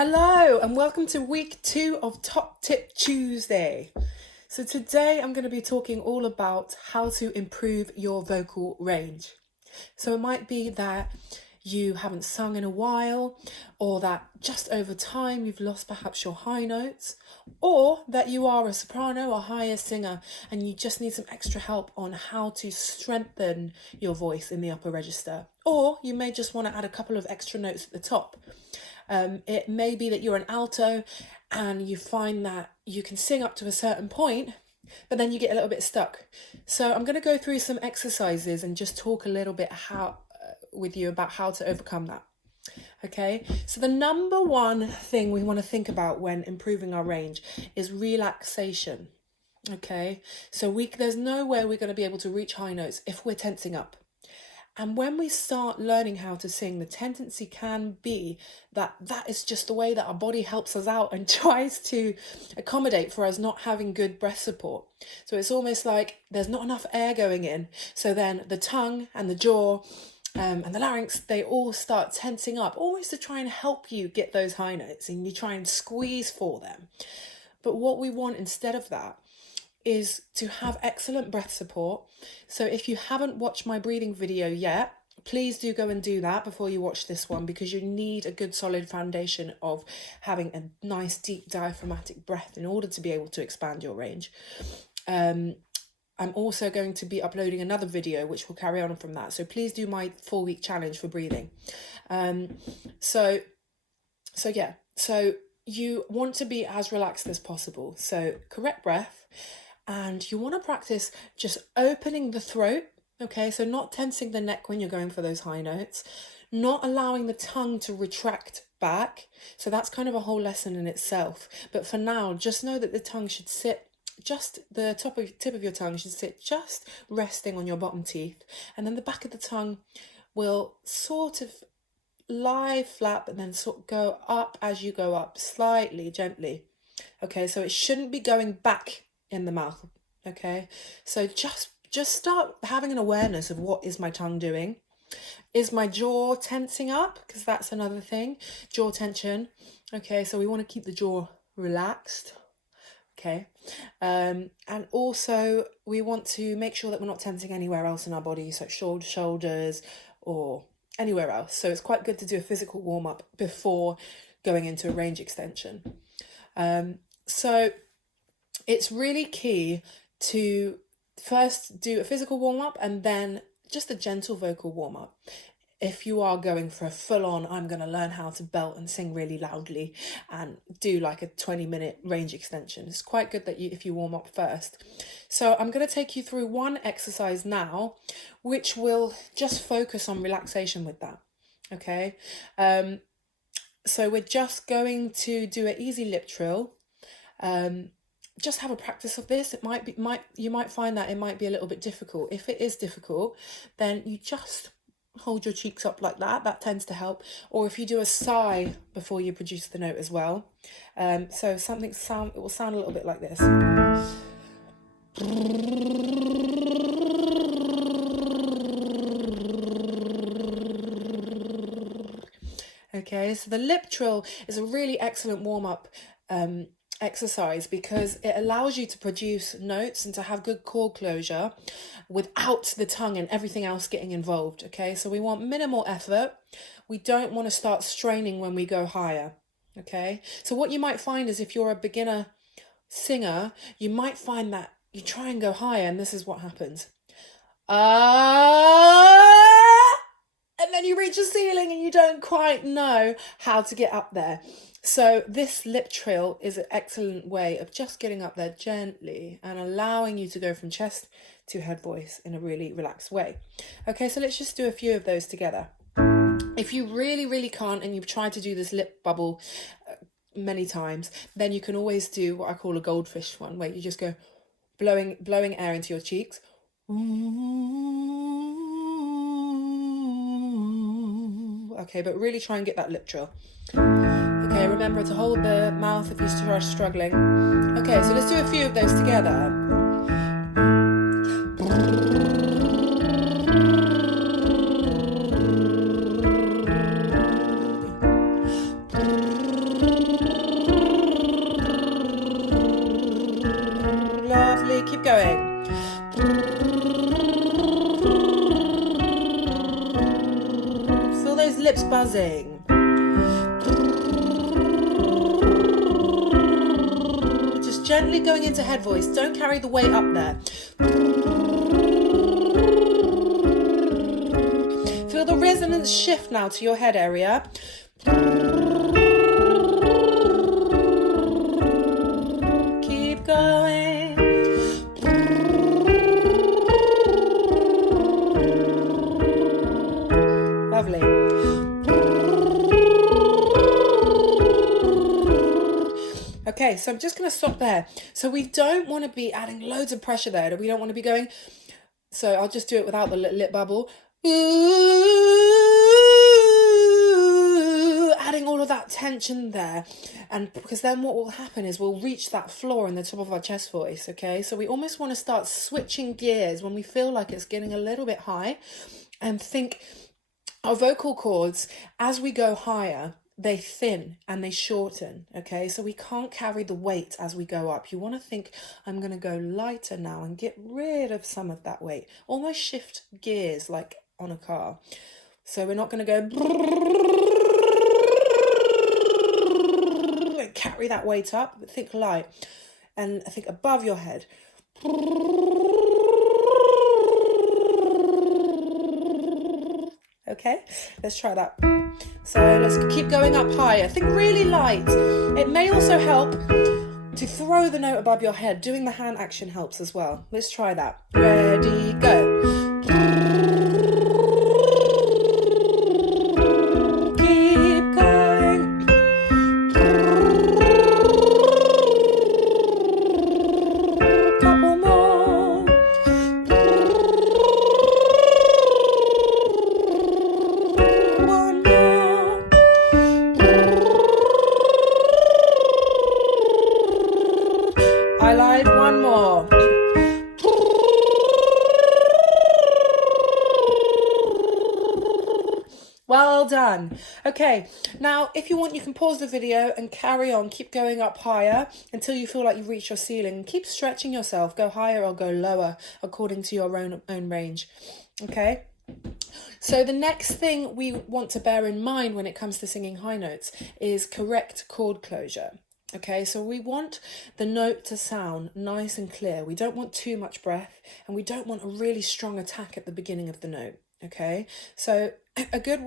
Hello and welcome to week 2 of Top Tip Tuesday. So today I'm going to be talking all about how to improve your vocal range. So it might be that you haven't sung in a while, or that just over time you've lost perhaps your high notes, or that you are a soprano or higher singer and you just need some extra help on how to strengthen your voice in the upper register. Or you may just want to add a couple of extra notes at the top. It may be that you're an alto and you find that you can sing up to a certain point, but then you get a little bit stuck. So I'm going to go through some exercises and just talk a little bit with you about how to overcome that. Okay, so the number one thing we want to think about when improving our range is relaxation. Okay, so there's no way we're going to be able to reach high notes if we're tensing up. And when we start learning how to sing, the tendency can be that is just the way that our body helps us out and tries to accommodate for us not having good breath support. So it's almost like there's not enough air going in. So then the tongue and the jaw and the larynx, they all start tensing up, always to try and help you get those high notes, and you try and squeeze for them. But what we want instead of that is to have excellent breath support. So if you haven't watched my breathing video yet, please do go and do that before you watch this one, because you need a good solid foundation of having a nice deep diaphragmatic breath in order to be able to expand your range. I'm also going to be uploading another video which will carry on from that, so please do my 4-week challenge for breathing. So you want to be as relaxed as possible, so correct breath. And you want to practice just opening the throat, okay? So not tensing the neck when you're going for those high notes, not allowing the tongue to retract back. So that's kind of a whole lesson in itself. But for now, just know that the tongue should sit, just the tip of your tongue should sit just resting on your bottom teeth. And then the back of the tongue will sort of lie flat, but then sort of go up as you go up, slightly, gently. Okay, so it shouldn't be going back in the mouth. Okay, so just start having an awareness of what is my tongue doing. Is my jaw tensing up? Because that's another thing, jaw tension. Okay, so we want to keep the jaw relaxed. Okay, and also we want to make sure that we're not tensing anywhere else in our body, so shoulders or anywhere else. So it's quite good to do a physical warm-up before going into a range extension. So it's really key to first do a physical warm-up and then just a gentle vocal warm-up. If you are going for a full-on, I'm going to learn how to belt and sing really loudly and do like a 20-minute range extension, it's quite good that if you warm up first. So I'm going to take you through one exercise now, which will just focus on relaxation with that. Okay. So we're just going to do an easy lip trill. Just have a practice of this. You might find that it might be a little bit difficult. If it is difficult, then you just hold your cheeks up like that. That tends to help. Or if you do a sigh before you produce the note as well. So it will sound a little bit like this. Okay, so the lip trill is a really excellent warm-up exercise because it allows you to produce notes and to have good chord closure without the tongue and everything else getting involved. Okay, so we want minimal effort. We don't want to start straining when we go higher. Okay, so what you might find is if you're a beginner singer, you might find that you try and go higher and this is what happens. And then you reach the ceiling and you don't quite know how to get up there. So this lip trill is an excellent way of just getting up there gently and allowing you to go from chest to head voice in a really relaxed way. Okay, so let's just do a few of those together. If you really, really can't and you've tried to do this lip bubble many times, then you can always do what I call a goldfish one, where you just go blowing air into your cheeks. Okay, but really try and get that lip trill. Okay, remember to hold the mouth if you're struggling. Okay, so let's do a few of those together. Keep going. Feel those lips buzzing. Just gently going into head voice. Don't carry the weight up there. Feel the resonance shift now to your head area. Keep going. Lovely. Okay, so I'm just going to stop there. So we don't want to be adding loads of pressure there. We don't want to be going. So I'll just do it without the lip bubble. Ooh, adding all of that tension there. And because then what will happen is we'll reach that floor in the top of our chest voice, okay? So we almost want to start switching gears when we feel like it's getting a little bit high, and think our vocal cords, as we go higher, they thin and they shorten, okay? So we can't carry the weight as we go up. You want to think, I'm going to go lighter now and get rid of some of that weight. Almost shift gears like on a car. So we're not going to go and carry that weight up, but think light. And I think above your head. Okay, let's try that. So let's keep going up higher. Think really light. It may also help to throw the note above your head. Doing the hand action helps as well. Let's try that. Ready, go. Keep going. Couple more. One more. I lied, one more. Well done. Okay, now if you want, you can pause the video and carry on. Keep going up higher until you feel like you've reached your ceiling. Keep stretching yourself. Go higher or go lower according to your own range. Okay? So the next thing we want to bear in mind when it comes to singing high notes is correct chord closure. Okay, so we want the note to sound nice and clear. We don't want too much breath, and we don't want a really strong attack at the beginning of the note. Okay, so a good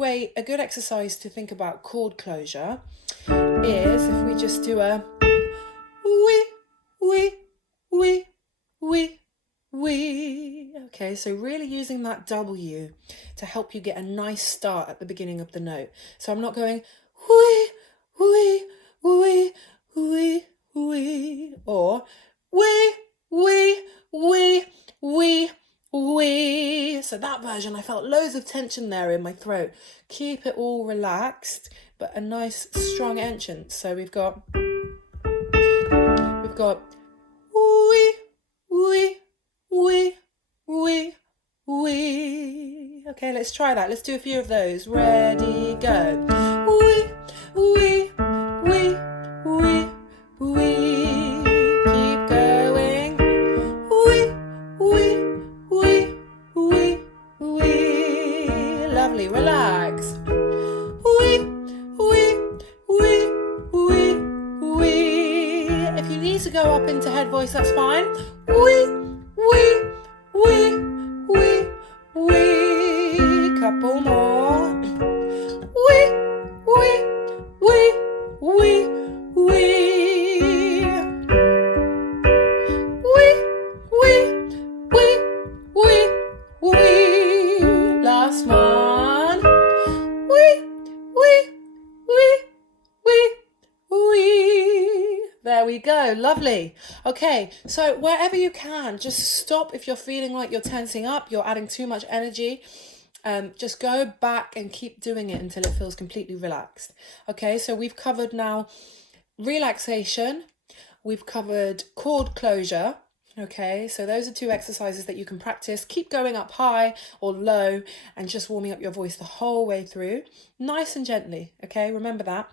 exercise to think about chord closure is if we just do a wee. Okay, so really using that W to help you get a nice start at the beginning of the note. So I'm not going wee, or wee. So that version, I felt loads of tension there in my throat. Keep it all relaxed, but a nice strong entrance. So we've got wee. Okay, let's try that. Let's do a few of those. Ready, go. Wee. Keep going. Wee. Lovely, relax. Wee. If you need to go up into head voice, that's fine. Wee. Couple more. Wee. Last one. There we go. Lovely. Okay, so wherever you can, just stop if you're feeling like you're tensing up, you're adding too much energy. Just go back and keep doing it until it feels completely relaxed. Okay, so we've covered now relaxation, we've covered chord closure, Okay, so those are 2 exercises that you can practice. Keep going up high or low and just warming up your voice the whole way through, nice and gently. Okay, remember that.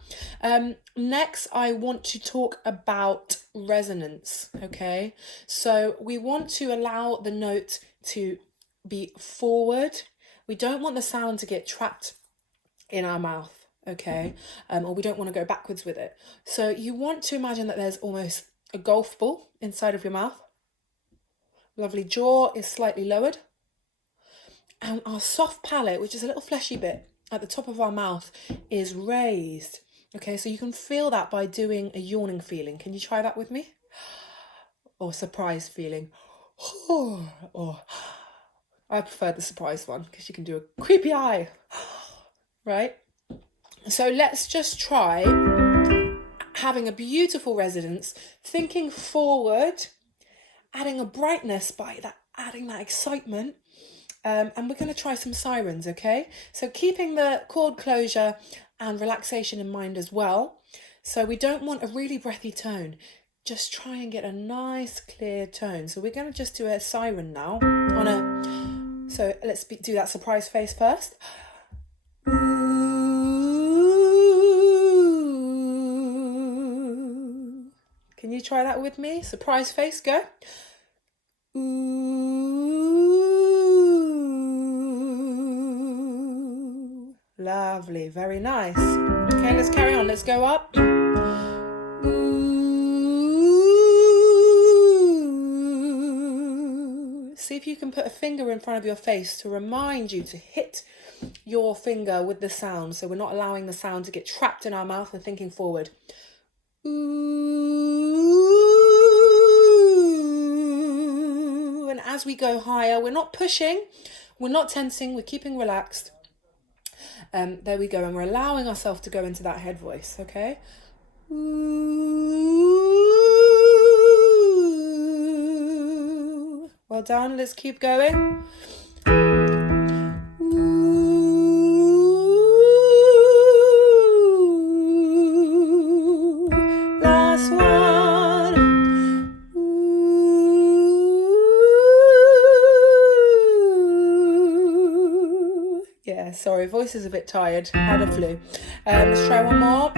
Next, I want to talk about resonance. Okay, so we want to allow the note to be forward. We don't want the sound to get trapped in our mouth. Okay, or we don't want to go backwards with it. So you want to imagine that there's almost a golf ball inside of your mouth. Lovely jaw is slightly lowered. And our soft palate, which is a little fleshy bit at the top of our mouth, is raised. Okay, so you can feel that by doing a yawning feeling. Can you try that with me? Or surprise feeling. Or I prefer the surprise one because you can do a creepy eye. Right? So let's just try having a beautiful resonance, thinking forward, adding a brightness by that, adding that excitement. And we're going to try some sirens, okay? So keeping the chord closure and relaxation in mind as well. So we don't want a really breathy tone. Just try and get a nice clear tone. So we're going to just do a siren now so let's do that surprise face first. Can you try that with me? Surprise face, go. Lovely, very nice. Okay, let's carry on. Let's go up. See if you can put a finger in front of your face to remind you to hit your finger with the sound, so we're not allowing the sound to get trapped in our mouth and thinking forward. And as we go higher, we're not pushing, we're not tensing, we're keeping relaxed. There we go, and we're allowing ourselves to go into that head voice, okay? Well done, let's keep going. Last one. Yeah, sorry, voice is a bit tired. Had a flu. Let's try one more.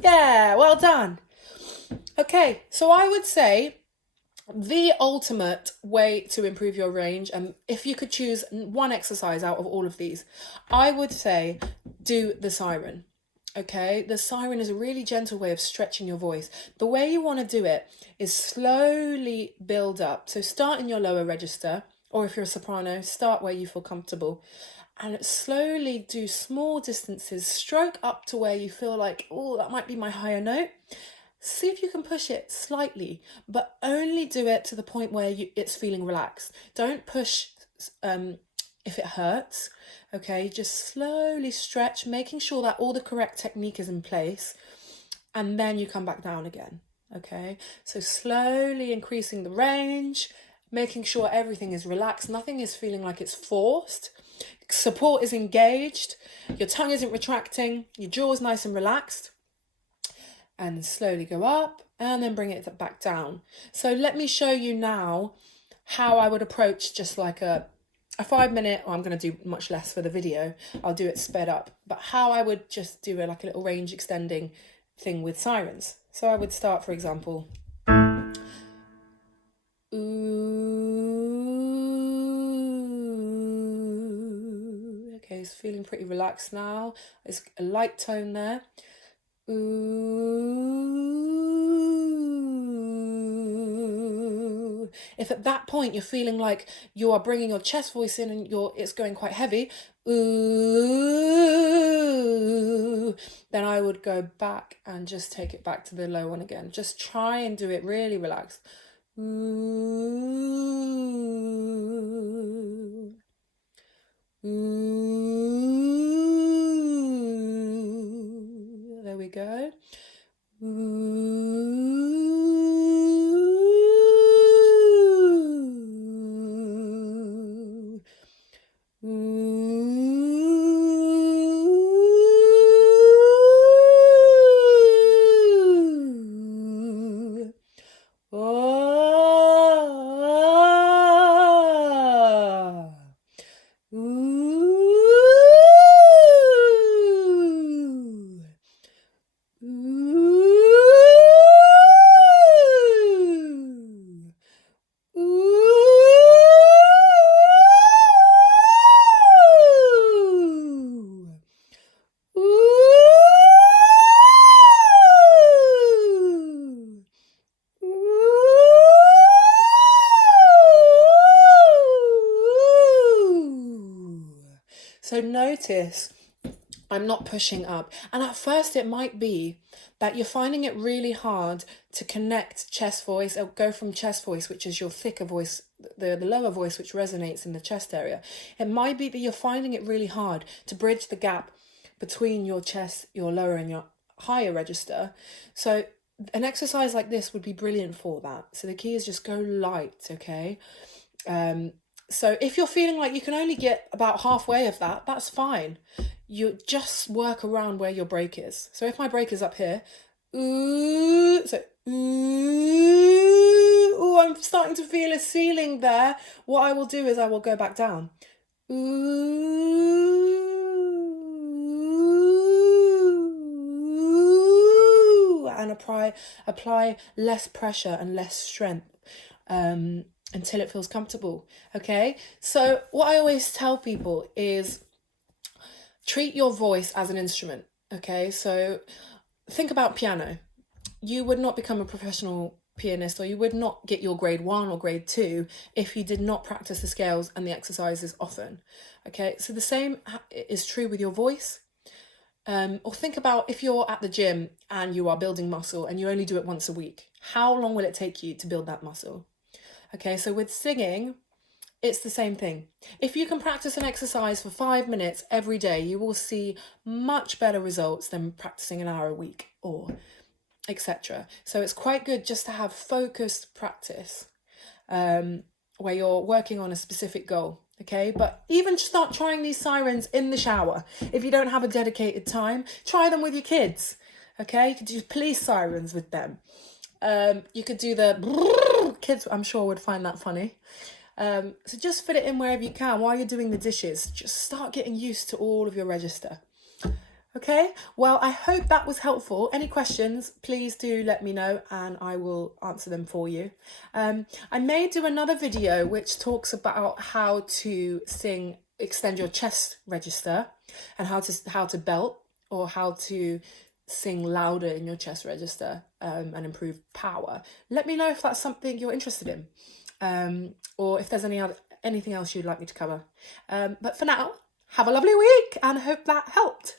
Yeah, well done. Okay, so I would say the ultimate way to improve your range, and if you could choose one exercise out of all of these, I would say do the siren. Okay, the siren is a really gentle way of stretching your voice. The way you want to do it is slowly build up. So start in your lower register, or if you're a soprano, start where you feel comfortable. And slowly do small distances, stroke up to where you feel like, oh, that might be my higher note. See if you can push it slightly, but only do it to the point where it's feeling relaxed. Don't push if it hurts, okay? Just slowly stretch, making sure that all the correct technique is in place, and then you come back down again, okay? So slowly increasing the range, making sure everything is relaxed, nothing is feeling like it's forced. Support is engaged, your tongue isn't retracting, your jaw is nice and relaxed. And slowly go up and then bring it back down. So let me show you now how I would approach just like a 5-minute, or I'm going to do much less for the video, I'll do it sped up, but how I would just do like a little range extending thing with sirens. So I would start, for example, ooh. Okay, it's feeling pretty relaxed now. There's a light tone there. Ooh. If at that point you're feeling like you are bringing your chest voice in and it's going quite heavy, ooh, then I would go back and just take it back to the low one again. Just try and do it really relaxed. Ooh. Ooh. There we go. Ooh. Ooh. So notice I'm not pushing up. And at first it might be that you're finding it really hard to connect chest voice, or go from chest voice, which is your thicker voice, the lower voice, which resonates in the chest area. It might be that you're finding it really hard to bridge the gap between your chest, your lower and your higher register. So an exercise like this would be brilliant for that. So the key is just go light, okay? So if you're feeling like you can only get about halfway of that, that's fine. You just work around where your break is. So if my break is up here, ooh, so ooh, I'm starting to feel a ceiling there. What I will do is I will go back down. Ooh, and apply less pressure and less strength until it feels comfortable. Okay, so what I always tell people is treat your voice as an instrument. Okay, so think about piano. You would not become a professional pianist, or you would not get your grade 1 or grade 2 if you did not practice the scales and the exercises often. Okay, so the same is true with your voice. Or think about if you're at the gym and you are building muscle and you only do it once a week. How long will it take you to build that muscle? Okay, so with singing, it's the same thing. If you can practice an exercise for 5 minutes every day, you will see much better results than practicing an hour a week, or etc. So it's quite good just to have focused practice where you're working on a specific goal. Okay, but even start trying these sirens in the shower. If you don't have a dedicated time, try them with your kids. Okay, you could do police sirens with them. You could do the kids, I'm sure, would find that funny. So just fit it in wherever you can while you're doing the dishes. Just start getting used to all of your register. Okay, well, I hope that was helpful. Any questions, please do let me know and I will answer them for you. I may do another video which talks about how to sing, extend your chest register, and how to belt, or how to sing louder in your chest register and improve power. Let me know if that's something you're interested in, or if there's anything else you'd like me to cover. But for now, have a lovely week and I hope that helped.